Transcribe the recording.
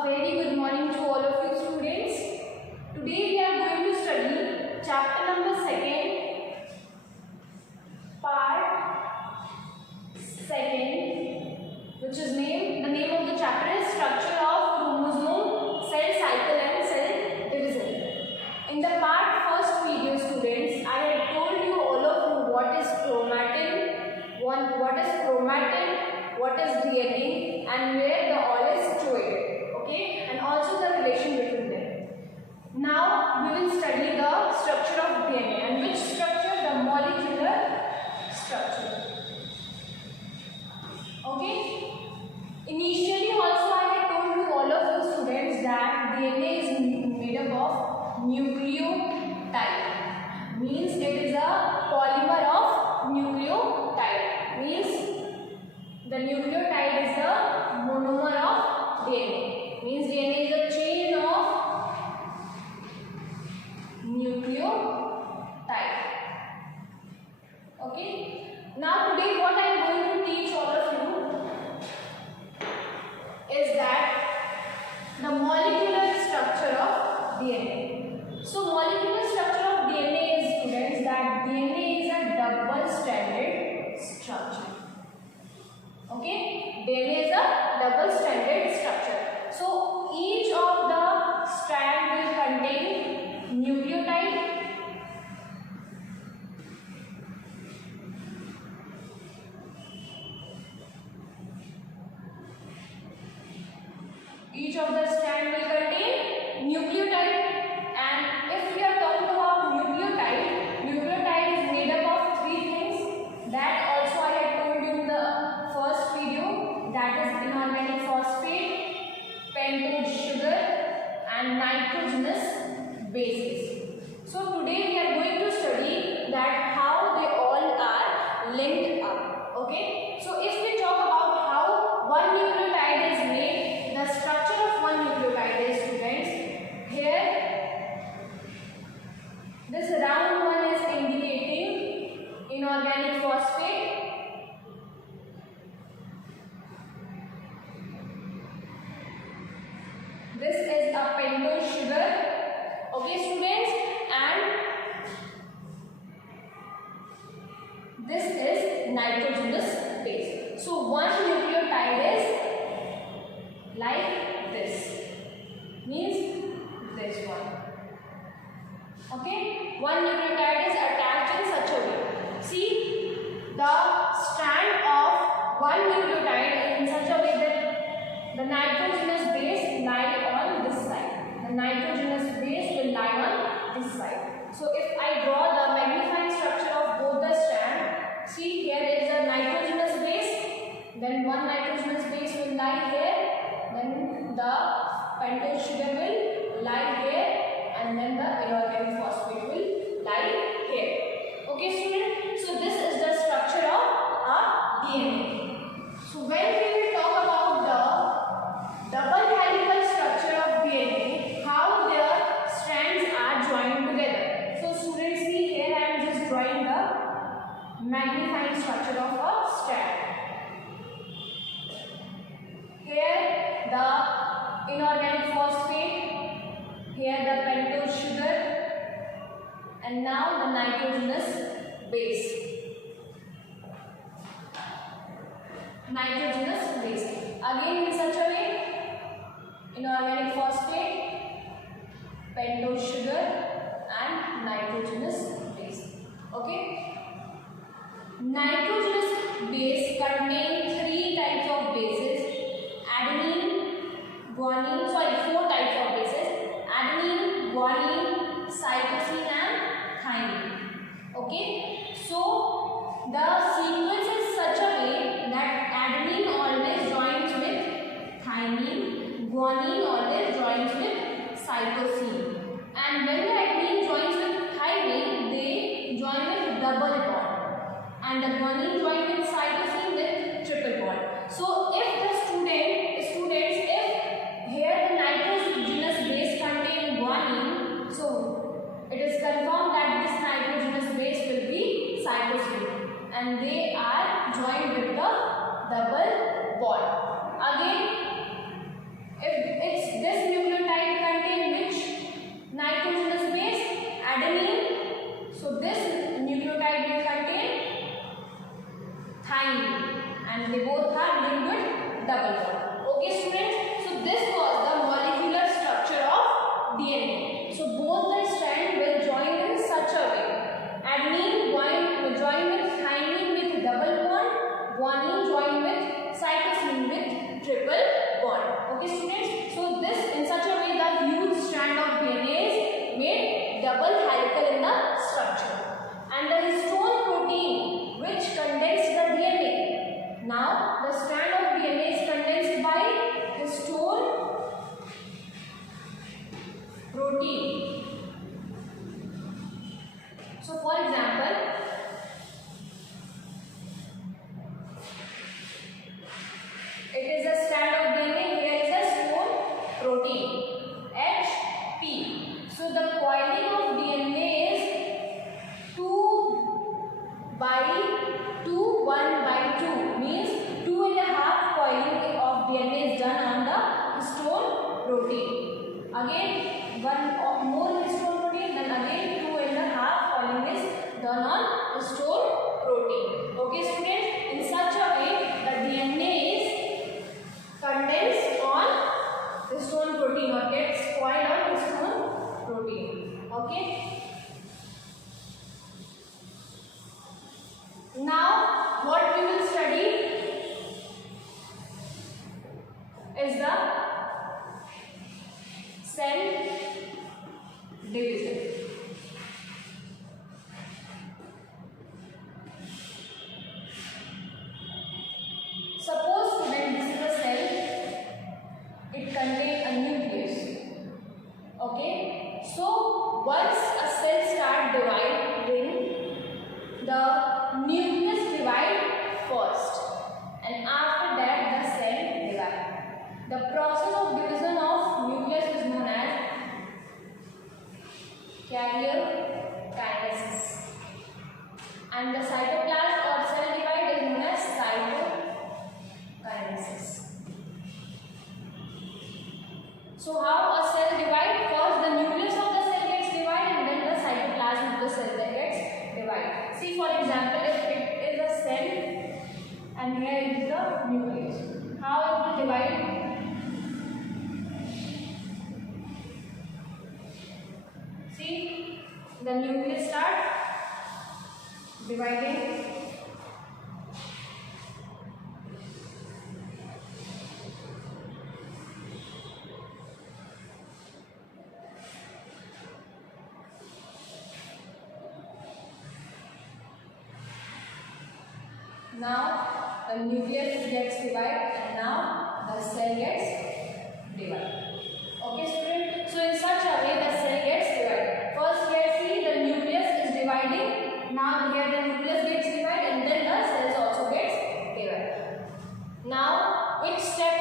A very good morning to all of you students. Today we are going to study chapter number 2, part 2, which is the name of the chapter is Structure of Chromosome, Cell Cycle and Cell Division. In the first video students, I had told you all of you what is chromatin, what is DNA and where the all is situated, okay, and also the relation between them. Now we will study the structure of DNA, and which structure? The molecular structure. Okay. Initially also I had told you all of you students that DNA is made up of nucleotide. Means it is a polymer of nucleotide. Means the nucleotide is the monomer of DNA. Means DNA is a chain of nucleotide. Okay. Now today what I am going to teach all of you is that the molecular structure of DNA. So molecular structure of DNA is, students, that DNA is a double-stranded structure. Okay, DNA is a double-stranded structure. So each of the strand will contain nucleotide. Each of the strand will contain nucleotide. And if we are talking about nucleotide, nucleotide is made up of 3 things. That also I had told you in the first video, that is inorganic phosphate, pentose sugar and nitrogenous bases. So today we are going to study that how they all are linked up. Okay. So if we talk about how one nucleotide is made, the structure of one nucleotide is, students, here this round one is indicating inorganic phosphate. This is a pentose sugar. Okay, students, and this is nitrogenous base. So one nucleotide is like this. Means this one. Okay, one nucleotide is attached in such a way. See, the strand of one nucleotide in such a way that the nitrogenous base lie on this side. The nitrogenous base will lie on this side. So if I draw the magnifying structure of both the strands, see, here is a nitrogenous base, then one nitrogenous base will lie here, then the pentose sugar will lie here, and then the inorganic phosphate will lie here. Okay, students? So this is the structure of a DNA. So when we will talk about the double helical structure of DNA, how their strands are joined together. So students, see, here I am just drawing the magnifying structure of a strand. Here the inorganic phosphate, here the pentose sugar, and now the nitrogenous base. Nitrogenous base. Again in such a way, inorganic phosphate, pentose sugar and nitrogenous base. Okay. Nitrogenous base contain 3 types of bases. Adenine, guanine, 4 types of bases. Adenine, guanine, cytosine and thymine. Okay. So the sequence is such a way that adenine always joins with thymine, guanine always joins with cytosine. And when the adenine joins with thymine, they join with double bond. And the guanine joins with cytosine with triple bond. So if the students, if here the nitrogenous base contain guanine, so it is confirmed that this nitrogenous base will be cytosine, and they are joined with the double bond. Again, if it's protein. Again, one or more histone protein, then again 2.5 column is done on histone protein. Okay, students, in such a way the DNA is condensed on histone protein or gets spoiled on histone protein. Okay. Now, what we will study is the cell division. Suppose student, this is a cell, it contains a nucleus. Okay, so once a cell starts dividing, the nucleus divide first and after that the cell divide. The process of division of nucleus is known as karyokinesis, and the cytoplasm or cell divide is known as cytokinesis. So how a cell divide? First the nucleus of the cell gets divided and then the cytoplasm of the cell that gets divided. See, for example, if it is a cell and here is the nucleus, how it will divide? See, the nucleus start dividing. Now the nucleus gets divided and now the cell gets divided. Okay, student. So in such a way the cell gets divided. First here see the nucleus is dividing. Now here the nucleus gets divided and then the cells also gets divided. Now which step